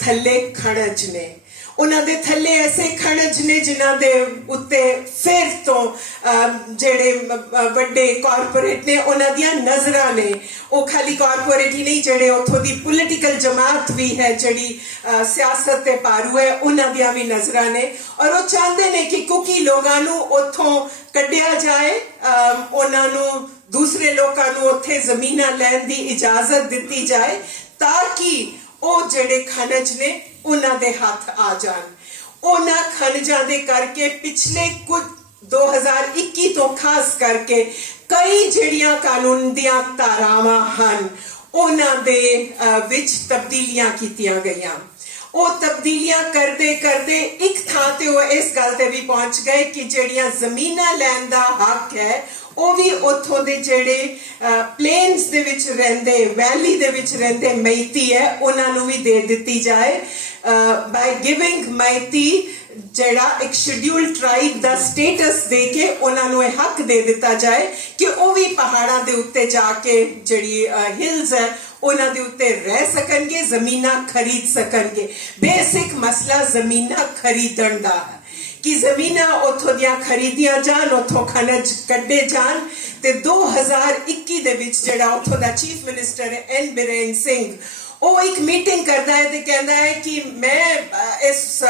ਥੱਲੇ ਖੜਜ ਨੇ। ਉਹਨਾਂ ਦੇ ਥੱਲੇ ਐਸੇ ਖੜਜ ਨੇ ਜਿਨ੍ਹਾਂ ਦੇ ਉੱਤੇ ਫਿਰ ਤੋਂ ਜਿਹੜੇ ਵੱਡੇ ਕਾਰਪੋਰੇਟ ਨੇ ਉਹਨਾਂ ਦੀਆਂ ਨਜ਼ਰਾਂ ਨੇ। ਉਹ ਖਾਲੀ ਕਾਰਪੋਰੇਟ ਹੀ ਨਹੀਂ ਜਿਹੜੇ ਉੱਥੋਂ ਦੀ ਪੋਲੀਟੀਕਲ ਜਮਾਤ ਵੀ ਹੈ ਜਿਹੜੀ ਸਿਆਸਤ ਤੇ ਪਾਰੂ ਹੈ ਉਹਨਾਂ ਦੀਆਂ ਵੀ ਨਜ਼ਰਾਂ ਨੇ। ਔਰ ਉਹ ਚਾਹੁੰਦੇ ਨੇ ਕਿ ਕੁਕੀ ਲੋਕਾਂ ਨੂੰ ਉੱਥੋਂ ਕੱਢਿਆ ਜਾਏ ਅਹ, ਉਹਨਾਂ ਨੂੰ ਦੂਸਰੇ ਲੋਕਾਂ ਨੂੰ ਉੱਥੇ ਜ਼ਮੀਨਾਂ ਲੈਣ ਦੀ ਇਜਾਜ਼ਤ ਦਿੱਤੀ ਜਾਏ ਤਾਂ ਕਿ ਉਹ ਜਿਹੜੇ ਖਣਜ ਨੇ, ਉਹਨਾਂ ਦੇ ਹੱਥ ਆ ਜਾਣ। ਉਹਨਾਂ ਖਣਜਾਂ ਦੇ ਕਰਕੇ ਪਿਛਲੇ ਕੁਝ 2021 ਤੋਂ ਖਾਸ ਕਰਕੇ ਕਈ ਜਿਹੜੀਆਂ ਕਾਨੂੰਨ ਦੀਆਂ ਧਾਰਾਵਾਂ ਹਨ, ਉਹਨਾਂ ਦੇ ਵਿੱਚ ਤਬਦੀਲੀਆਂ ਕੀਤੀਆਂ ਗਈਆਂ। ਉਹ ਤਬਦੀਲੀਆਂ ਕਰਦੇ ਕਰਦੇ ਇੱਕ ਥਾਂ ਤੇ ਉਹ ਇਸ ਗੱਲ ਤੇ ਵੀ ਪਹੁੰਚ ਗਏ ਕਿ ਜਿਹੜੀਆਂ ਜ਼ਮੀਨਾਂ ਲੈਣ ਦਾ ਹੱਕ ਹੈ, ਉਹ ਵੀ ਉੱਥੋਂ ਦੇ ਜਿਹੜੇ ਪਲੇਨਸ ਦੇ ਵਿੱਚ ਰਹਿੰਦੇ ਵੈਲੀ ਦੇ ਵਿੱਚ ਰਹਿੰਦੇ ਮੈਤੀ ਹੈ, ਉਹਨਾਂ ਨੂੰ ਵੀ ਦੇ ਦਿੱਤੀ ਜਾਏ। ਬਾਈ ਗਿਵਿੰਗ ਮੈਤੀ ਜਿਹੜਾ ਇੱਕ ਸ਼ਡਿਊਲ ਟ੍ਰਾਈਬ ਦਾ ਸਟੇਟਸ ਦੇ ਕੇ ਉਹਨਾਂ ਨੂੰ ਇਹ ਹੱਕ ਦੇ ਦਿੱਤਾ ਜਾਏ ਕਿ ਉਹ ਵੀ ਪਹਾੜਾਂ ਦੇ ਉੱਤੇ ਜਾ ਕੇ ਜਿਹੜੀ ਹਿਲਸ ਹੈ ਉਹਨਾਂ ਦੇ ਉੱਤੇ ਰਹਿ ਸਕਣਗੇ, ਜ਼ਮੀਨਾਂ ਖਰੀਦ ਸਕਣਗੇ। ਬੇਸਿਕ ਮਸਲਾ ਜ਼ਮੀਨਾਂ ਖਰੀਦਣ ਦਾ ਹੈ ਕਿ ਜ਼ਮੀਨਾਂ ਉਥੋਂ ਦੀਆਂ ਖਰੀਦੀਆਂ ਜਾਣ, ਉਥੋਂ ਖਣਜ ਕੱਢੇ ਜਾਣ ਤੇ 2021 ਦੇ ਵਿੱਚ ਜਿਹੜਾ ਉਥੋਂ ਦਾ ਚੀਫ ਮਿਨਿਸਟਰ ਹੈ ਐਨ ਬਿਰੇਨ ਸਿੰਘ ਉਹ ਇੱਕ ਮੀਟਿੰਗ ਕਰਦਾ ਹੈ ਤੇ ਕਹਿੰਦਾ ਹੈ ਕਿ ਮੈਂ ਇਸ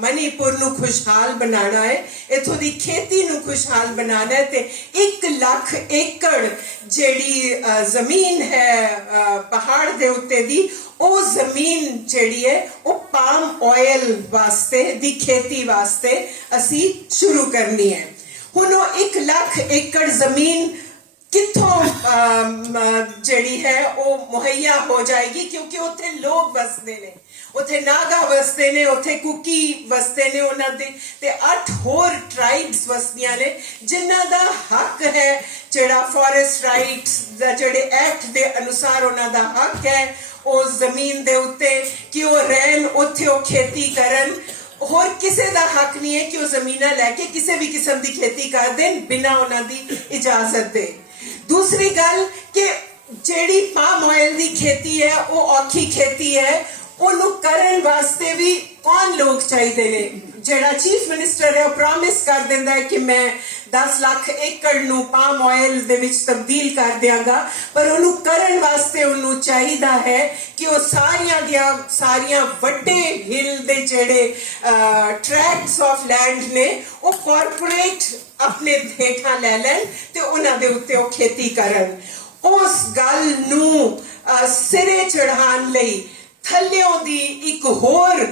ਮਨੀਪੁਰ ਨੂੰ ਖੁਸ਼ਹਾਲ ਬਣਾਉਣਾ ਹੈ, ਇਥੋਂ ਦੀ ਖੇਤੀ ਨੂੰ ਖੁਸ਼ਹਾਲ ਬਣਾਉਣਾ ਹੈ ਤੇ 1 ਲੱਖ ਏਕੜ ਜਿਹੜੀ ਜ਼ਮੀਨ ਹੈ ਪਹਾੜ ਦੇ ਉੱਤੇ ਦੀ, ਉਹ ਜ਼ਮੀਨ ਜਿਹੜੀ ਹੈ, ਉਹ ਪਾਮ ਆਇਲ ਵਾਸਤੇ, ਦੀ ਖੇਤੀ ਵਾਸਤੇ ਅਸੀਂ ਸ਼ੁਰੂ ਕਰਨੀ ਹੈ। ਹੁਣ ਉਹ 1 ਲੱਖ ਏਕੜ ਜ਼ਮੀਨ ਕਿੱਥੋਂ ਜਿਹੜੀ ਹੈ ਉਹ ਮੁਹੱਈਆ ਹੋ ਜਾਏਗੀ? ਕਿਉਂਕਿ ਉੱਥੇ ਲੋਕ ਵਸਦੇ ਨੇ। ਉੱਥੇ ਨਾਗਾ ਵਸਦੇ ਨੇ, ਉੱਥੇ ਕੁਕੀ ਵਸਦੇ ਨੇ ਉਹਨਾਂ ਦੇ। ਤੇ ਅੱਠ ਹੋਰ ਟ੍ਰਾਈਬਸ ਵਸਦੀਆਂ ਨੇ, ਜਿਨ੍ਹਾਂ ਦਾ ਹੱਕ ਹੈ, ਜਿਹੜਾ ਫੋਰੈਸਟ ਰਾਈਟਸ ਦਾ ਜਿਹੜੇ ਐਕਟ ਦੇ ਅਨੁਸਾਰ ਉਹਨਾਂ ਦਾ ਹੱਕ ਹੈ, ਉਹ ਜ਼ਮੀਨ ਦੇ ਉੱਤੇ ਕਿ ਉਹ ਰਹਿਣ, ਉੱਥੇ ਉਹ ਖੇਤੀ ਕਰਨ। ਹੋਰ ਕਿਸੇ ਦਾ ਹੱਕ ਨਹੀਂ ਹੈ ਕਿ ਉਹ ਜ਼ਮੀਨਾਂ ਲੈ ਕੇ ਕਿਸੇ ਵੀ ਕਿਸਮ ਦੀ ਖੇਤੀ ਕਰ ਦੇਣ ਬਿਨਾਂ ਉਹਨਾਂ ਦੀ ਇਜਾਜ਼ਤ ਦੇ। ਦੂਸਰੀ ਗੱਲ ਕਿ ਜਿਹੜੀ ਪਾਮ ਆਇਲ ਦੀ ਖੇਤੀ ਹੈ, ਉਹ ਔਖੀ ਖੇਤੀ ਹੈ, ਉਹਨੂੰ ਕਰਨ ਵਾਸਤੇ ਵੀ ਕੌਣ ਲੋਕ ਚਾਹੀਦੇ ਨੇ? ਜਿਹੜਾ ਚੀਫ ਮਿਨਿਸਟਰ ਹੈ, ਉਹ ਪ੍ਰੋਮਿਸ ਕਰ ਦਿੰਦਾ ਹੈ ਕਿ ਮੈਂ 10 ਲੱਖ ਏਕੜ ਨੂੰ ਪਾਮ ਆਇਲ ਦੇ ਵਿੱਚ ਤਬਦੀਲ ਕਰ ਦਿਆਂਗਾ, ਪਰ ਉਹਨੂੰ ਕਰਨ ਵਾਸਤੇ ਉਹਨੂੰ ਚਾਹੀਦਾ ਹੈ ਕਿ ਉਹ ਸਾਰੀਆਂ ਦੀਆਂ ਸਾਰੀਆਂ ਵੱਡੇ ਹਿੱਲ ਦੇ ਜਿਹੜੇ ਟ੍ਰੈਕਟਸ ਆਫ ਲੈਂਡ ਨੇ, ਉਹ ਕਾਰਪੋਰੇਟ ਆਪਣੇ ਹੇਠਾਂ ਲੈ ਲੈਣ ਤੇ ਉਹਨਾਂ ਦੇ ਉੱਤੇ ਉਹ ਖੇਤੀ ਕਰਨ। ਉਸ ਗੱਲ ਨੂੰ ਸਿਰੇ ਚੜਾਉਣ ਲਈ ਥੱਲਿਓਂ ਦੀ ਇੱਕ ਹੋਰ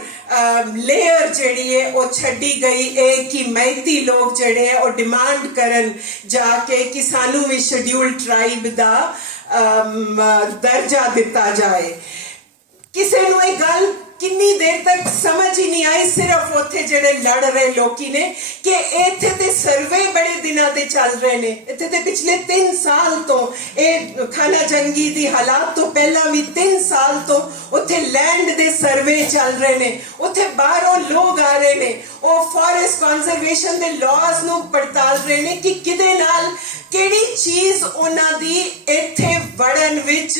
ਲੇਅਰ ਜਿਹੜੀ ਹੈ ਉਹ ਛੱਡੀ ਗਈ ਹੈ ਕਿ ਮੈਤੀ ਲੋਕ ਜਿਹੜੇ ਹੈ ਉਹ ਡਿਮਾਂਡ ਕਰਨ ਜਾ ਕੇ ਕਿ ਸਾਨੂੰ ਵੀ ਸ਼ਡਿਊਲ ਟ੍ਰਾਈਬ ਦਾ ਦਰਜਾ ਦਿੱਤਾ ਜਾਏ। ਕਿਸੇ ਨੂੰ ਇਹ ਗੱਲ ਕਿੰਨੀ ਦੇਰ ਤੱਕ ਸਮਝ ਹੀ ਨਹੀਂ ਆਈ, ਸਿਰਫ ਉੱਥੇ ਜਿਹੜੇ ਲੜ ਰਹੇ ਲੋਕੀ ਨੇ ਕਿ ਇੱਥੇ ਤੇ ਸਰਵੇ ਬੜੇ ਦਿਨਾਂ ਤੇ ਚੱਲ ਰਹੇ ਨੇ। ਇੱਥੇ ਤੇ ਪਿਛਲੇ 3 ਸਾਲ ਤੋਂ ਇਹ ਖਾਨਾ ਜੰਗੀ ਦੀ ਹਾਲਾਤ ਤੋਂ ਪਹਿਲਾਂ ਵੀ 3 ਸਾਲ ਤੋਂ ਉੱਥੇ ਲੈਂਡ ਦੇ ਸਰਵੇ ਚੱਲ ਰਹੇ ਨੇ। ਉੱਥੇ ਬਾਹਰੋਂ ਲੋਕ ਆ ਰਹੇ ਨੇ। ਉਹ ਫੋਰੈਸਟ ਕੰਜ਼ਰਵੇਸ਼ਨ ਦੇ ਲਾਜ਼ ਨੂੰ ਪੜਤਾਲ ਰਹੇ ਨੇ ਕਿ ਕਿਹਦੇ ਨਾਲ ਕਿਹੜੀ ਚੀਜ਼ ਉਹਨਾਂ ਦੀ ਇੱਥੇ ਵੜਨ ਵਿੱਚ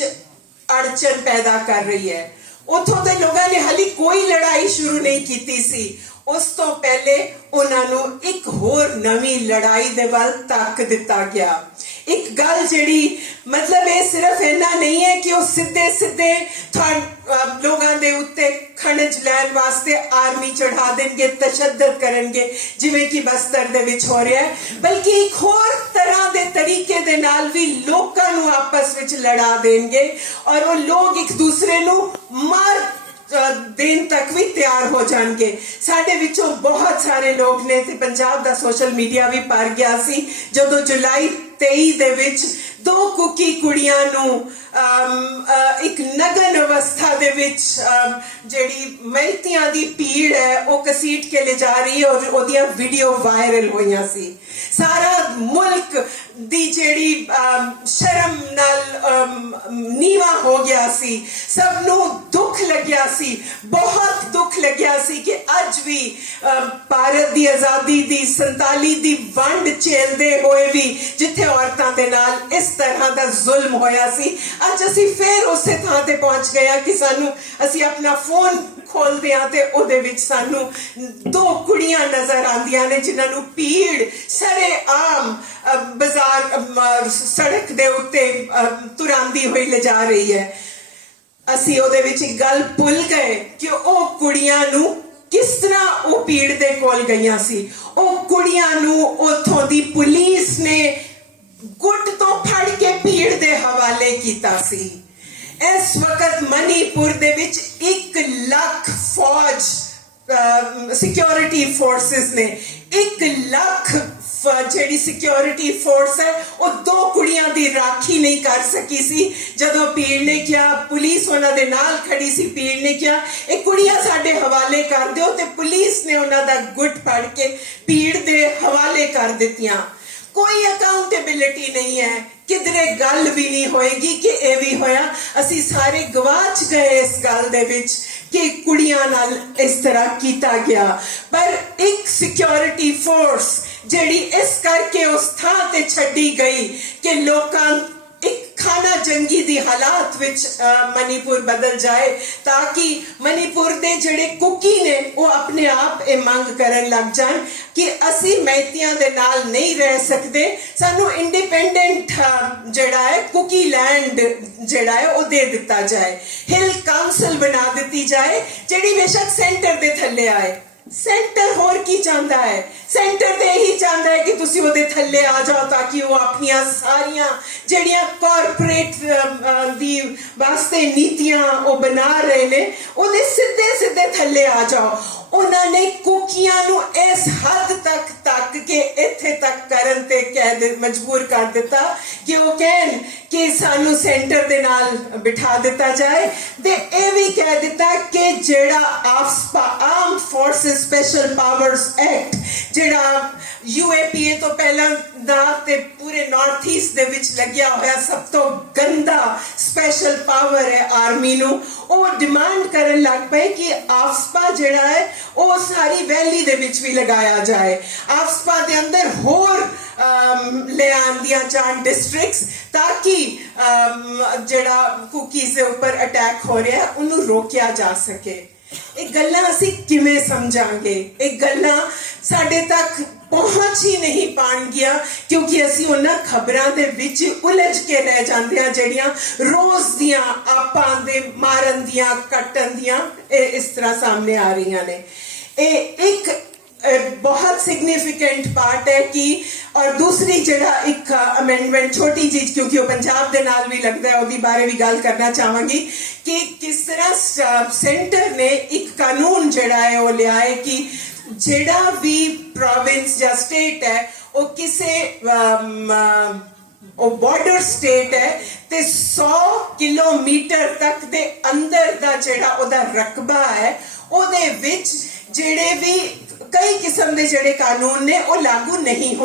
ਅੜਚਨ ਪੈਦਾ ਕਰ ਰਹੀ ਹੈ। ਉੱਥੋਂ ਦੇ ਲੋਕਾਂ ਨੇ ਹਾਲੀ ਕੋਈ ਲੜਾਈ ਸ਼ੁਰੂ ਨਹੀਂ ਕੀਤੀ ਸੀ। ਉਸ ਤੋਂ ਪਹਿਲੇ ਉਹਨਾਂ ਨੂੰ ਇੱਕ ਹੋਰ ਨਵੀਂ ਲੜਾਈ ਦੇ ਵੱਲ ਤੱਕ ਦਿੱਤਾ ਗਿਆ। ਇੱਕ ਗੱਲ ਜਿਹੜੀ ਮਤਲਬ ਇਹ ਸਿਰਫ ਇੰਨਾ ਨਹੀਂ ਹੈ ਕਿ ਉਹ ਸਿੱਧੇ ਸਿੱਧੇ ਲੋਕਾਂ ਦੇ ਉੱਤੇ ਖਣਜ ਲੈਣ ਵਾਸਤੇ ਆਰਮੀ ਚੜਾ ਦੇਣਗੇ ਤਸ਼ੱਦਦ ਕਰਨਗੇ ਜਿਵੇਂ ਕਿ ਬਸਤਰ ਦੇ ਵਿੱਚ ਹੋ ਰਿਹਾ ਹੈ। ਬਲਕਿ ਇੱਕ ਹੋਰ ਤਰ੍ਹਾਂ ਦੇ ਤਰੀਕੇ ਦੇ ਨਾਲ ਵੀ ਲੋਕਾਂ ਨੂੰ ਆਪਸ ਵਿੱਚ ਲੜਾ ਦੇਣਗੇ ਔਰ ਉਹ ਲੋਕ ਇੱਕ ਦੂਸਰੇ ਨੂੰ ਮਾਰ ਅ, ਦੇਣ ਤੱਕ ਵੀ ਤਿਆਰ ਹੋ ਜਾਣਗੇ। ਸਾਡੇ ਵਿੱਚੋਂ ਬਹੁਤ ਸਾਰੇ ਲੋਕ ਨੇ ਤੇ ਪੰਜਾਬ ਦਾ ਸੋਸ਼ਲ ਮੀਡੀਆ ਵੀ ਭਰ ਗਿਆ ਸੀ। ਜਦੋਂ ਜੁਲਾਈ 23 ਦੇ ਵਿੱਚ ਦੋ ਕੁਕੀ ਕੁੜੀਆਂ ਨੂੰ ਅਮ, ਅ, ਇੱਕ ਨਗਨ ਅਵਸਥਾ ਦੇ ਵਿੱਚ ਅਮ, ਜਿਹੜੀ ਮਹਿਤੀਆਂ ਦੀ ਭੀੜ ਹੈ ਉਹ ਕਸੀਟ ਕੇ ਲੈ ਜਾ ਰਹੀ ਹੈ ਔਰ ਉਹਦੀਆਂ ਵੀਡੀਓ ਵਾਇਰਲ ਹੋਈਆਂ ਸੀ। ਸਾਰਾ ਮੁਲਕ ਦੀ ਜਿਹੜੀ ਸ਼ਰਮ ਨਾਲ ਨੀਵਾ ਹੋ ਗਿਆ ਸੀ। ਸਭ ਨੂੰ ਦੁੱਖ ਲੱਗਿਆ ਸੀ, ਬਹੁਤ ਦੁੱਖ ਲੱਗਿਆ ਸੀ ਕਿ ਅੱਜ ਵੀ ਭਾਰਤ ਦੀ ਆਜ਼ਾਦੀ ਦੀ 47 ਦੀ ਵੰਡ ਝੇਲਦੇ ਹੋਏ ਵੀ ਜਿੱਥੇ ਔਰਤਾਂ ਦੇ ਨਾਲ ਇਸ ਤਰ੍ਹਾਂ ਦਾ ਜ਼ੁਲਮ ਹੋਇਆ ਸੀ, ਅੱਜ ਅਸੀਂ ਫੇਰ ਉਸੇ ਥਾਂ ਤੇ ਪਹੁੰਚ ਗਏ ਹਾਂ ਕਿ ਸਾਨੂੰ ਅਸੀਂ ਆਪਣਾ ਫੋਨ ਖੋਲਦੇ ਆ ਤੇ ਉਹਦੇ ਵਿੱਚ ਸਾਨੂੰ ਦੋ ਕੁੜੀਆਂ ਨਜ਼ਰ ਆਉਂਦੀਆਂ ਨੇ ਜਿਨ੍ਹਾਂ ਨੂੰ ਭੀੜ, ਸਰੇ ਆਮ ਬਾਜ਼ਾਰ ਸੜਕ ਦੇ ਉੱਤੇ ਤੁਰਾਂਦੀ ਹੋਈ ਲਿਜਾ ਰਹੀ ਹੈ। ਅਸੀਂ ਉਹਦੇ ਵਿੱਚ ਇੱਕ ਗੱਲ ਭੁੱਲ ਗਏ ਕਿ ਉਹ ਕੁੜੀਆਂ ਨੂੰ ਕਿਸ ਤਰ੍ਹਾਂ ਉਹ ਭੀੜ ਦੇ ਕੋਲ ਗਈਆਂ ਸੀ। ਉਹ ਕੁੜੀਆਂ ਨੂੰ ਉਥੋਂ ਦੀ ਪੁਲਿਸ ਨੇ ਗੁੱਟ ਤੋਂ ਫੜ ਕੇ ਭੀੜ ਦੇ ਹਵਾਲੇ ਕੀਤਾ ਸੀ। ਇਸ ਵਕਤ ਮਨੀਪੁਰ ਦੇ ਵਿੱਚ 1 ਲੱਖ ਫੌਜ ਸਿਕਿਉਰਿਟੀ ਫੋਰਸਸ ਨੇ। 1 ਲੱਖ ਜਿਹੜੀ ਸਿਕਿਉਰਿਟੀ ਫੋਰਸ ਹੈ, ਉਹ ਦੋ ਕੁੜੀਆਂ ਦੀ ਰਾਖੀ ਨਹੀਂ ਕਰ ਸਕੀ ਸੀ। ਜਦੋਂ ਭੀੜ ਨੇ ਕਿਹਾ, ਪੁਲਿਸ ਉਹਨਾਂ ਦੇ ਨਾਲ ਖੜੀ ਸੀ ਪੀੜ ਨੇ ਕਿਹਾ, ਇਹ ਕੁੜੀਆਂ ਸਾਡੇ ਹਵਾਲੇ ਕਰ ਦਿਓ ਤੇ ਪੁਲਿਸ ਨੇ ਉਹਨਾਂ ਦਾ ਗੁੱਟ ਫੜ ਕੇ ਭੀੜ ਦੇ ਹਵਾਲੇ ਕਰ ਦਿੱਤੀਆਂ। ਕੋਈ ਅਕਾਊਂਟੇਬਿਲਿਟੀ ਨਹੀਂ ਹੈ। ਕਿਧਰੇ ਗੱਲ ਵੀ ਨਹੀਂ ਹੋਏਗੀ ਕਿ ਇਹ ਵੀ ਹੋਇਆ। ਅਸੀਂ ਸਾਰੇ ਗਵਾਚ ਗਏ ਇਸ ਗੱਲ ਦੇ ਵਿੱਚ ਕਿ ਕੁੜੀਆਂ ਨਾਲ ਇਸ ਤਰ੍ਹਾਂ ਕੀਤਾ ਗਿਆ। ਪਰ ਇੱਕ ਸਿਕਿਉਰਿਟੀ ਫੋਰਸ ਜਿਹੜੀ ਇਸ ਕਰਕੇ ਉਸ ਥਾਂ ਤੇ ਛੱਡੀ ਗਈ ਕਿ ਲੋਕਾਂ ਇੱਕ ਖਾਣਾ ਜੰਗੀ ਦੀ ਹਾਲਾਤ ਵਿੱਚ ਮਨੀਪੁਰ ਬਦਲ ਜਾਏ ਤਾਂ ਕਿ ਮਨੀਪੁਰ ਦੇ ਜਿਹੜੇ ਕੁਕੀ ਨੇ, ਉਹ ਆਪਣੇ ਆਪ ਇਹ ਮੰਗ ਕਰਨ ਲੱਗ ਜਾਣ ਕਿ ਅਸੀਂ ਮੈਤੀਆਂ ਦੇ ਨਾਲ ਨਹੀਂ ਰਹਿ ਸਕਦੇ। ਸਾਨੂੰ ਇੰਡੀਪੈਂਡੈਂਟ ਜਿਹੜਾ ਹੈ ਕੁਕੀ ਲੈਂਡ ਜਿਹੜਾ ਹੈ, ਉਹ ਦੇ ਦਿੱਤਾ ਜਾਏ। ਹਿਲ ਕਾਉਂਸਲ ਬਣਾ ਦਿੱਤੀ ਜਾਏ, ਜਿਹੜੀ ਬੇਸ਼ੱਕ ਸੈਂਟਰ ਦੇ ਥੱਲੇ ਆਏ। ਸੈਂਟਰ ਹੋਰ ਕੀ ਚਾਹੁੰਦਾ ਹੈ? ਸੈਂਟਰ ਤੇ ਇਹੀ ਚਾਹੁੰਦਾ ਹੈ ਕਿ ਤੁਸੀਂ ਉਹਦੇ ਥੱਲੇ ਆ ਜਾਓ ਤਾਂ ਕਿ ਉਹ ਆਪਣੀਆਂ ਸਾਰੀਆਂ ਜਿਹੜੀਆਂ ਕਾਰਪੋਰੇਟ ਦੀ ਵਾਸਤੇ ਨੀਤੀਆਂ ਉਹ ਬਣਾ ਰਹੇ ਨੇ, ਉਹਦੇ ਸਿੱਧੇ ਸਿੱਧੇ ਥੱਲੇ ਆ ਜਾਓ। ਉਹਨਾਂ ਨੇ ਕੁਕੀਆਂ ਨੂੰ ਇਸ ਹੱਦ ਤੱਕ ਤੱਕ ਕੇ ਇੱਥੇ ਤੱਕ ਕਰਨ ਤੇ ਕਹਿ ਦੇ, ਮਜਬੂਰ ਕਰ ਦਿੱਤਾ ਕਿ ਉਹ ਕਹਿਣ ਕਿ ਸਾਨੂੰ ਸੈਂਟਰ ਦੇ ਨਾਲ ਬਿਠਾ ਦਿੱਤਾ ਜਾਏ। ਤੇ ਇਹ ਵੀ ਕਹਿ ਦਿੱਤਾ ਕਿ ਜਿਹੜਾ AFSPA arm forces special powers act ਜਿਹੜਾ ਯੂਏਪੀਏ ਤੋਂ ਪਹਿਲਾਂ ਦਾ ਤੇ ਪੂਰੇ ਨਾਰਥ ਈਸਟ ਦੇ ਵਿੱਚ ਲੱਗਿਆ ਹੋਇਆ ਸਭ ਤੋਂ ਗੰਦਾ ਸਪੈਸ਼ਲ ਪਾਵਰ ਹੈ ਆਰਮੀ ਨੂੰ। ਉਹ ਡਿਮਾਂਡ ਕਰਨ ਲੱਗ ਪਏ ਕਿ ਆਫਸਪਾ ਜਿਹੜਾ ਹੈ ਉਹ ਸਾਰੀ ਵੈਲੀ ਦੇ ਵਿੱਚ ਵੀ ਲਗਾਇਆ ਜਾਏ। ਆਫਸਪਾ ਦੇ ਅੰਦਰ ਹੋਰ ਅਮ, ਲੈ ਆਂਦੀਆਂ ਜਾਣ ਡਿਸਟ੍ਰਿਕਟਸ ਤਾਂ ਕਿ ਜਿਹੜਾ ਕੁਕੀਜ਼ ਦੇ ਉੱਪਰ ਅਟੈਕ ਹੋ ਰਿਹਾ ਉਹਨੂੰ ਰੋਕਿਆ ਜਾ ਸਕੇ। ਇਹ ਗੱਲਾਂ ਅਸੀਂ ਕਿਵੇਂ ਸਮਝਾਂਗੇ? ਇਹ ਗੱਲਾਂ ਸਾਡੇ ਤੱਕ ਪਹੁੰਚ ਹੀ ਨਹੀਂ ਪਾਣਗੀਆਂ, ਕਿਉਂਕਿ ਅਸੀਂ ਉਹਨਾਂ ਖਬਰਾਂ ਦੇ ਵਿੱਚ ਉਲਝ ਕੇ ਰਹਿ ਜਾਂਦੇ ਹਾਂ, ਜਿਹੜੀਆਂ ਰੋਜ਼ ਦੀਆਂ ਆਪਾਂ ਦੇ ਮਾਰਨ ਦੀਆਂ, ਕੱਟਣ ਦੀਆਂ ਇਹ ਇਸ ਤਰ੍ਹਾਂ ਸਾਹਮਣੇ ਆ ਰਹੀਆਂ ਨੇ। ਇਹ ਇੱਕ ਅਹ, ਬਹੁਤ ਸਿਗਨੀਫੀਕੈਂਟ ਪਾਰਟ ਹੈ ਕਿ ਔਰ ਦੂਸਰੀ ਜਿਹੜਾ ਇੱਕ ਅਮੈਂਡਮੈਂਟ ਛੋਟੀ ਚੀਜ਼ ਕਿਉਂਕਿ ਉਹ ਪੰਜਾਬ ਦੇ ਨਾਲ ਵੀ ਲੱਗਦਾ ਹੈ ਉਹਦੀ ਬਾਰੇ ਵੀ ਗੱਲ ਕਰਨਾ ਚਾਹਾਂਗੀ ਕਿ ਕਿਸ ਤਰ੍ਹਾਂ ਸੈਂਟਰ ਨੇ ਇੱਕ ਕਾਨੂੰਨ ਜਿਹੜਾ ਹੈ ਉਹ ਲਿਆ ਹੈ ਕਿ ਜਿਹੜਾ ਵੀ ਪ੍ਰੋਵਿੰਸ ਜਾਂ ਸਟੇਟ ਹੈ ਉਹ ਕਿਸੇ ਉਹ ਬਾਰਡਰ ਸਟੇਟ ਹੈ ਤੇ 100 ਕਿਲੋਮੀਟਰ ਤੱਕ ਦੇ ਅੰਦਰ ਦਾ ਜਿਹੜਾ ਉਹਦਾ ਰਕਬਾ ਹੈ ਉਹਦੇ ਵਿੱਚ ਜਿਹੜੇ ਵੀ ਕਈ ਕਿਸਮ ਦੇ ਜਿਹੜੇ ਕਾਨੂੰਨ ਨੇ ਉਹ ਲਾਗੂ ਨਹੀਂ ਹੋਣ